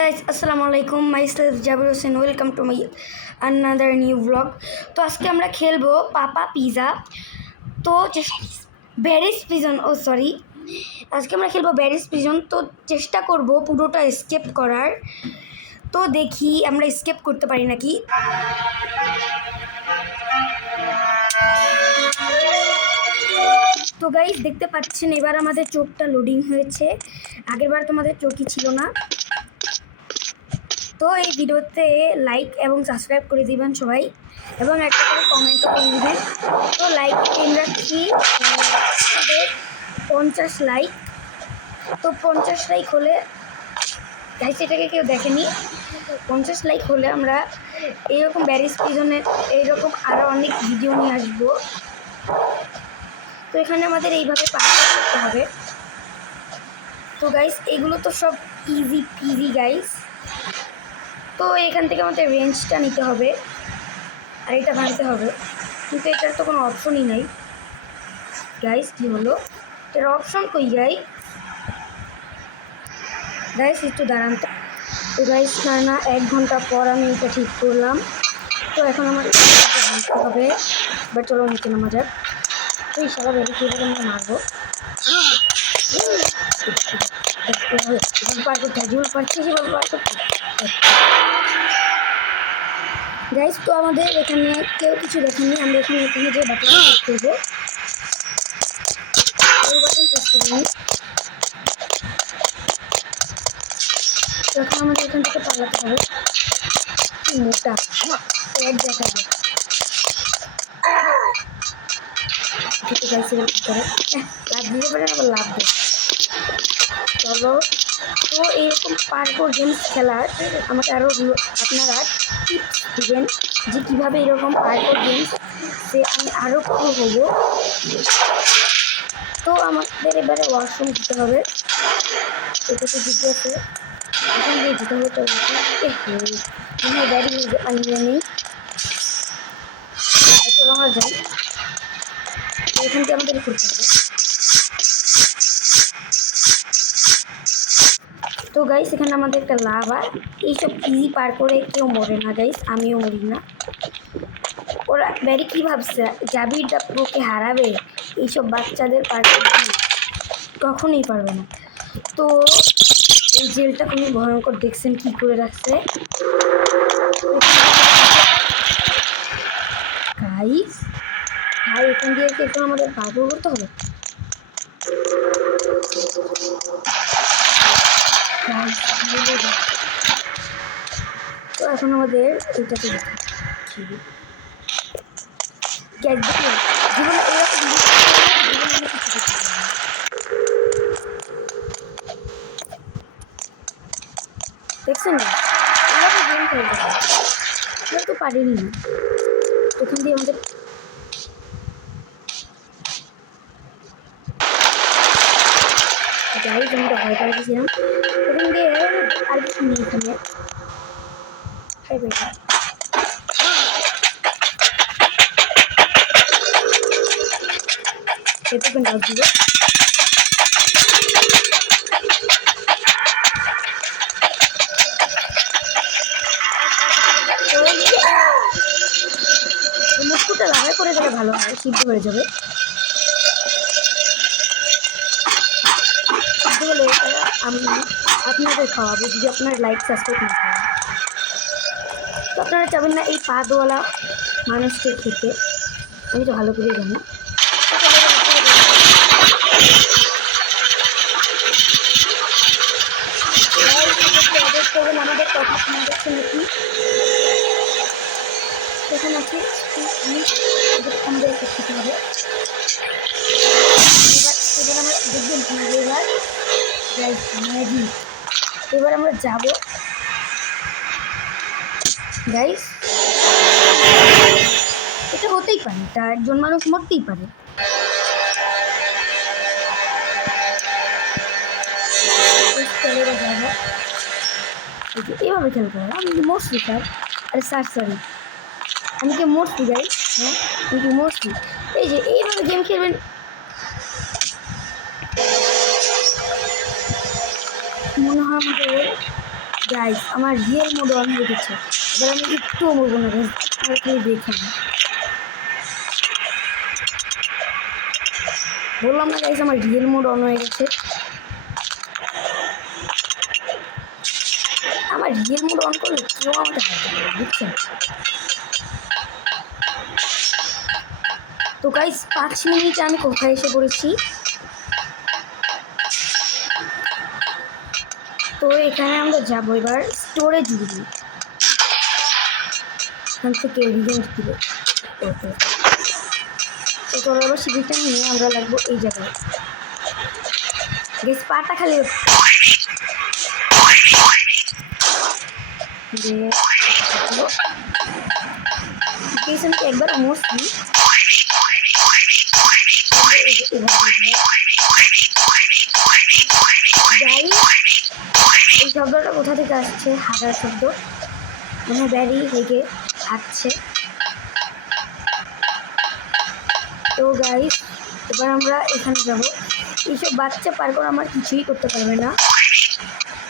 Guys, Assalamualaikum. Myself Jabir Hussain. Welcome to my another new vlog. তো আজকে আমরা খেলবো পাপা পিজা। তো ব্যারিস পিজন আজকে আমরা খেলবো ব্যারিস পিজন। তো চেষ্টা করব পুরোটা এসকেপ করার। তো দেখি আমরা এসকেপ করতে পারি নাকি। তো গাইস দেখতে পাচ্ছেন এবার আমাদের চোখটা লোডিং হয়েছে, আগেরবার তোমাদের চোখই ছিল না। তো এই ভিডিওতে লাইক এবং সাবস্ক্রাইব করে দিবেন সবাই, এবং একটা করে কমেন্টও করে দিবেন। তো লাইক এম রাখছি আমাদের 50 লাইক। তো 50 লাইক হলে, গাইস এটাকে কেউ দেখেনি, 50 লাইক হলে আমরা এইরকম ব্যারিস পিজনের এইরকম আরও অনেক ভিডিও নিয়ে আসবো। তো এখানে আমাদের এইভাবে পার করতে হবে। তো গাইস এগুলো তো সব ইজি পিজি গাইস। তো এখান থেকে আমাদের রেঞ্জটা নিতে হবে আর এটা ভাঙতে হবে, কিন্তু এটার তো কোনো অপশনই নেই গাইস। কী হলো, এটার অপশন কই গাইস একটু দাঁড়ান। তো গাইস না 1 ঘন্টা পর আমি এটা ঠিক করলাম। তো এখন আমার ভাঙতে হবে। বাট চলো নিচে নামা যাক। তো এই সারা বেরিয়ে কীভাবে আমরা মারবো পার করতে হয়, যেভাবে পারছি সেভাবে পার করতে। গাইস তো আমাদের এখানে কেউ কিছু দেখেনি, আমরা এখানে যে বাটন প্রেস করবো ওই বাটন প্রেস করে নিই। তো এখন আমাদের এখান থেকে পালাতে হবে। মোটা এক দেখা যায় লাভ দিতে পারে, আবার লাভ দেয়। চলো, তো এইরকম পার্কোর গেমস খেলার আমাকে আরও আপনারা টিপস দেবেন যে কীভাবে এরকম পার্কোর গেমস সে আমি আরও ভালো হবো। তো আমাদের এবারে ওয়াশরুম দিতে হবে, এটা তো দিতে আছে এখন দিয়ে দিতে হবে। চলো আমার গাড়ি আনিয়ে নেই, চলো আমরা যাই। এখান থেকে আমাদের করতে হবে। তো গাইস এখানে আমাদের একটা লাভ, আর এইসব ইজি পার করে কেউ মরে না গাইস, আমিও মরি না। ওরা ব্যারি কী ভাবছে জাবিরটা প্রোকে হারাবে, এইসব বাচ্চাদের পার করতে কখনোই পারবে না। তো এই জেলটা খুবই ভয়ঙ্কর, দেখছেন কি করে রাখছে গাইস। ভাই এখান দিয়ে একটু আমাদের পার করতে হবে। তো এখন আমাদের এইটাতে জীবনে এরকম দেখছেন না, এরকম গেম খেলতে হবে, এটা তো পারিনি না। এখান দিয়ে আমাদের যাই জমিটা ভয় পাচ্ছিলাম, এখান দিয়ে আর কিছু নেই এখানে। সেটুকুন ডাক দিব। মুখটা লাগাই করে গেলে ভালো হয়, সিদ্ধ হয়ে যাবে। সিদ্ধ হলে আমি আপনাদের খাওয়াবো যদি আপনার লাইক সাবস্ক্রাইব না করেন। তো আপনারা চাবেন না এই পাদওয়ালা মানুষকে খেতে, আমি তো ভালো করে জানি। আমাদের কথা শোনা যাচ্ছে নাকি, সেখানে আছে আমাদের খেতে হবে। এবার আমরা দেখবেন এবার আমরা যাব গাইস। এটা হতেই পারে, এটা একজন মানুষ মরতেই পারে। এভাবে খেলতে হবে। আমি কি মরছি স্যার? আরে স্যার সরি, আমি কি মরছি গাইস? হ্যাঁ আমি কি মরছি? এই যে এইভাবে গেম খেলবেন। মনে হয় আমাদের গাইস আমার রিয়েল মোড অন হয়ে গেছে। এবার আমি একটু মরবো না গাইস, আপনারা খালি দেখেন। বললাম না গাইস আমার রিয়েল মোড অন হয়ে গেছে। আমার রিয়েল মোড অন করলে কেউ আমাকে হারাতে পারবে, বুঝছেন? তো গাইস 5 মিনিটে আমি কোথায় এসে পড়েছি। তো এখানে আমরা যাবো এবার স্টোরেজ দিবি, এখান থেকে রিজেন্ট দিবে। ওকে, তো তোরা এবার সিভিটা নিয়ে আমরা লাগবো এই জায়গায়। গেস পাটা খালি একবার মোস্টলি এই শব্দটা কোথা থেকে আসছে? হাঁটার শব্দ, মানে ব্যারি হেগে হাঁটছে। তো গাইস এবার আমরা এখানে যাব। এইসব বাচ্চা পার করে আমার কিছুই করতে পারবে না।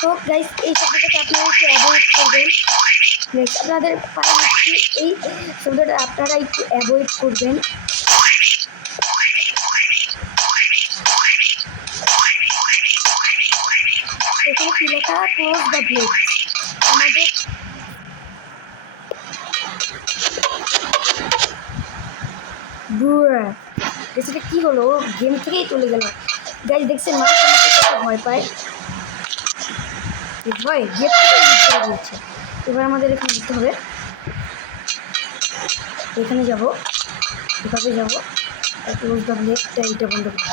তো গাইস এই শব্দটাকে আপনারা একটু অ্যাভয়েড করবেন। আপনাদের পায়ে দিচ্ছি, এই শব্দটা আপনারা একটু অ্যাভয়েড করবেন। এখানে কি লেখা? Close the blade. আমাদের সেটা কি হলো? গেম থেকেই চলে গেল। গাইস দেখছেন মানুষ আমাকে কত ভয় পায়, ভয় গেম থেকে চলে গিয়েছে। এবার আমাদের এখানে যেতে হবে, এখানে যাব, এভাবে যাব, ক্লোজ দ্য ব্লেডটা এইটা বন্ধ করব।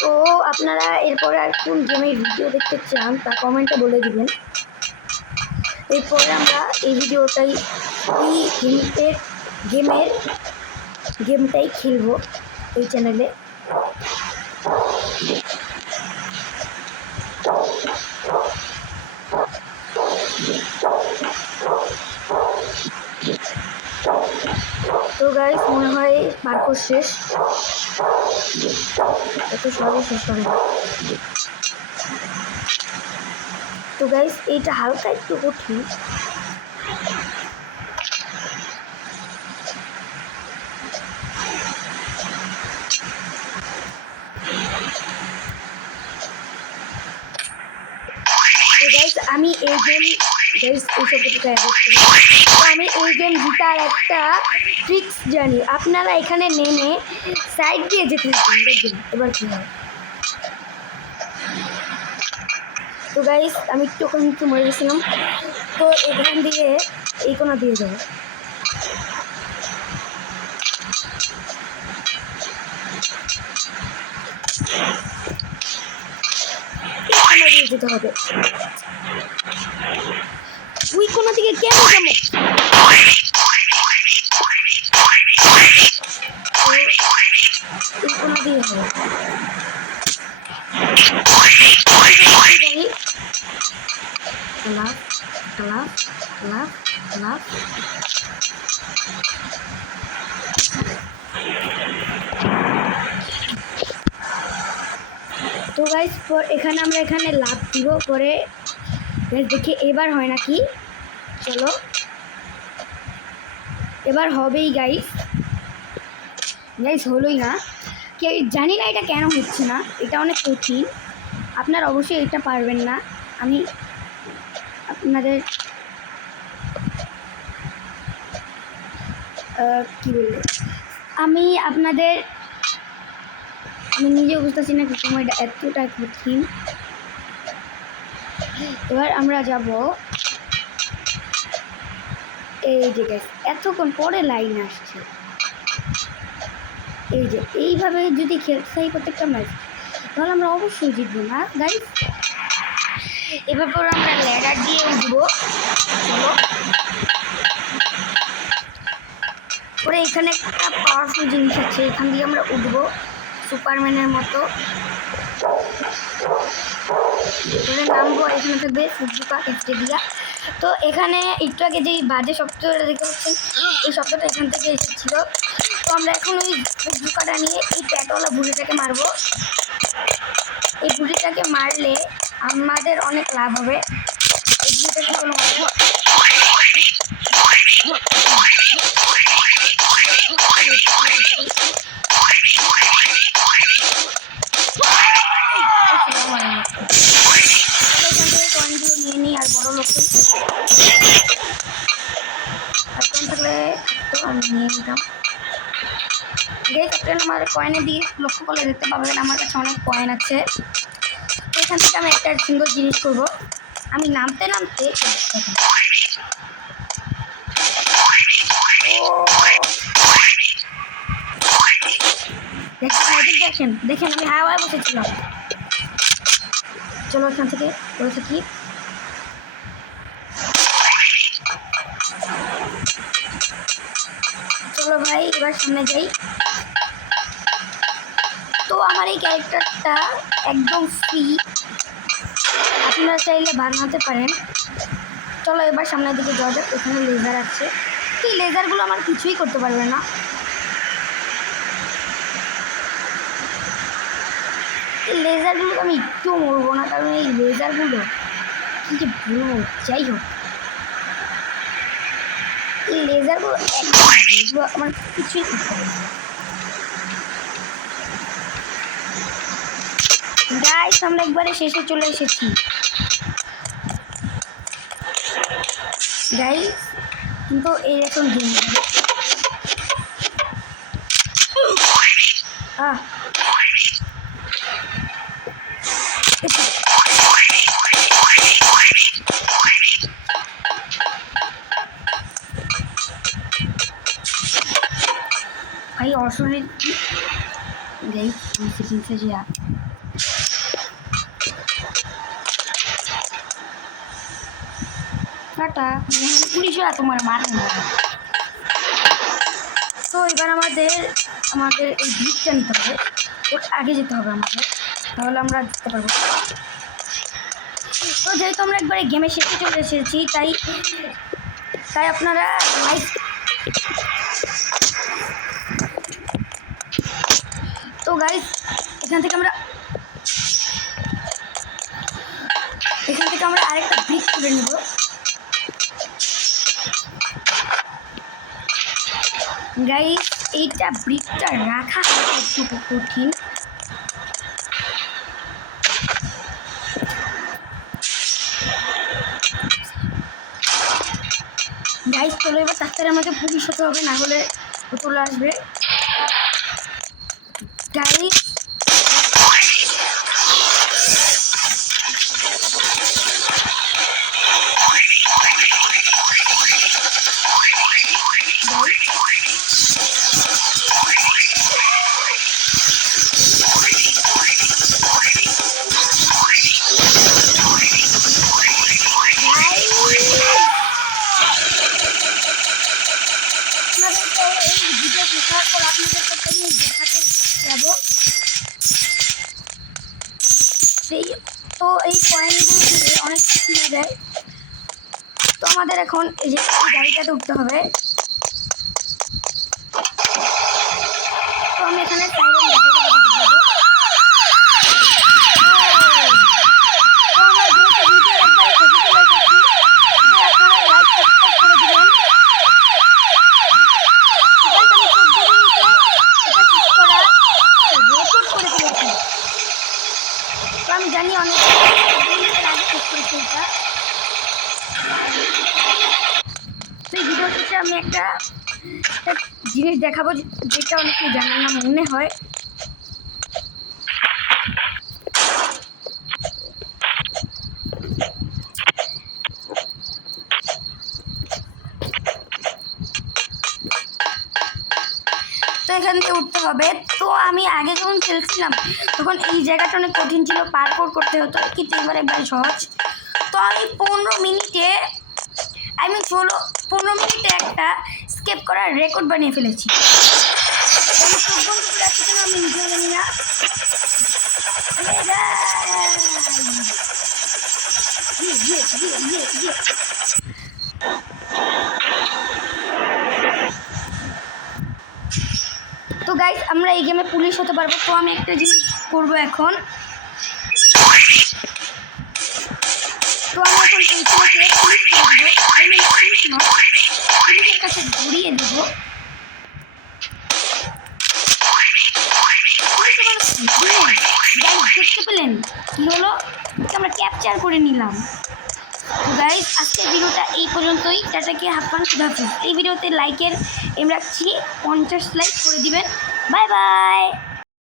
তো আপনারা এরপরে আর কোন গেমের ভিডিও দেখতে চান তা কমেন্টে বলে দিবেন। এরপরে আমরা এই ভিডিওটাই এই গেমটাই খেলবো এই চ্যানেলে। তো গাইস মনে হয় মার্কস শেষ, এত সহজে শেষ হবে না। তো গাইস এইটা হালকা একটু কঠিন। আমি এই গেম আমি এই গেম জিতার একটা ট্রিক্স জানি। আপনারা এখানে নেমে সাইড দিয়ে যেতে থাকুন, দেখবেন এবার কি হয়। তো গাইস আমি একটু ওখানে একটু মরে গেছিলাম, তো এখান দিয়ে এই কোনা দিয়ে যাবো। এখানে দিয়ে যেতে হবে। ওই কোনা থেকে কেন যাবো? এই কোনা দিয়ে হবে। লাভ লাভ লাভ লাভ। তো গাইস এখানে আমরা এখানে লাভ দিব, পরে দেখি এবার হয় নাকি। চলো এবার হবেই গাইস। হলোই না, কেউ জানি না এটা কেন হচ্ছে না, এটা অনেক কঠিন। আপনারা অবশ্যই এটা পারবেন না। আমি আপনাদের কি বলবো, আমি নিজে বুঝতেছি না কি সময়টা এতটা কঠিন। এবার আমরা যাব এই যে গাইস, এতক্ষণ পরে লাইন আসছে। এই যে এইভাবে যদি খেলতে চাই প্রত্যেকটা ম্যাচ, তাহলে আমরা অবশ্যই জিতবো না গাইস। এবার পরে আমরা ল্যাডার দিয়ে উঠবো। পরে এখানে একটা পাওয়ারফুল জিনিস আছে, এখান দিয়ে আমরা উঠবো সুপারম্যানের মতো। নামবো, এখানে থাকবে সুজুকা ক্যাফেটেরিয়া। তো এখানে একটু আগে যেই বাজে শব্দটা দেখতে পাচ্ছেন, এই শব্দটা এখান থেকে এসেছিল। তো আমরা এখন ওই সুজুকাটা নিয়ে এই প্যাটওয়ালা বুড়িটাকে মারবো। এই বুড়িটাকে মারলে আমাদের অনেক লাভ হবে। এই বুড়িটাকে কোনো মারবো। কয়েনগুলো নিয়ে নিই আর বড় লোকে থাকলে তো আমি নিয়ে নিতাম। ক্যাপ্টেন আমার কয়েনে দিয়ে লক্ষ্য করলে দেখতে পাবেন আমার কাছে অনেক কয়েন আছে। তো এখান থেকে আমি একটা সুন্দর জিনিস করব। আমি নামতে নামতে দেখেন দেখেন আমি হাওয়ায় বসেছিলাম। চলো এখান থেকে করে থাকি। চলো ভাই এবার সামনে যাই। তো আমার এই ক্যারেক্টারটা একদম ফ্রি, আপনারা চাইলে বানাতে পারেন। চলো এবার সামনের দিকে যাওয়া যাক। এখানে লেজার আছে, এই লেজারগুলো আমার কিছুই করতে পারবে না। এই লেজারগুলো আমি একটুও মরবো না, কারণ এই লেজারগুলো কি যে বলবো। যাই হোক, এই লেজারগুলো একদম আমার কিছুই করতে পারবে না। গাইস আমরা একবারে শেষে চলে এসেছি গাইস, কিন্তু এই এখন গেম भाई असली गई से जी आप টাটা পুলিশ তোমার মারেন। তো এবার আমাদের এই ব্রিজটা নিতে হবে, ওর আগে যেতে হবে আমাদের, তাহলে আমরা যেতে পারবো। তো যেহেতু আমরা একবারে গেমে শেষে চলে এসেছি, তাই আপনারা লাইক। তো গাইস এখান থেকে আমরা আরেকটা ব্রিজ করে নেব। গাইস এইটা ব্রিজটা রাখা একটু কঠিন। গাইস চলো এবার তাড়াতাড়ি আমাকে পুলিশ হতে হবে, না হলে ও চলে আসবে। গাইস তো এই কয়েনগুলো দিয়ে অনেক কিছু কিনা যায়। তো আমাদের এখন এই যে গাড়িটাতে উঠতে হবে। তো আমি এখানে আমি জানি অনেক ভিডিও শেষে আমি একটা জিনিস দেখাবো যেটা অনেকে জানেন না মনে হয়। তো এখান থেকে উঠতে হবে। তো আমি আগে যখন খেলছিলাম তখন এই জায়গাটা অনেক কঠিন ছিল, পার্কোর করতে হতো, কিন্তু এবারে সহজ। তো আমি 15 মিনিটে একটা স্কেপ করার রেকর্ড বানিয়ে ফেলেছি। আমি নিজেও জানি না। তো গাইস আমরা এই গেমে পুলিশ হতে পারবো। তো আমি একটা জিনিস করবো এখন, কাছে ঘুরিয়ে দেবো। দেখতে পেলেন কি হলো, আমরা ক্যাপচার করে নিলাম। তো গাইস আজকের ভিডিওটা এই পর্যন্তই। টাটাকে হাফান খুদাহাফেজ। এই ভিডিওতে লাইকের এম রাখছি 50 লাইক করে দিবেন। Bye bye.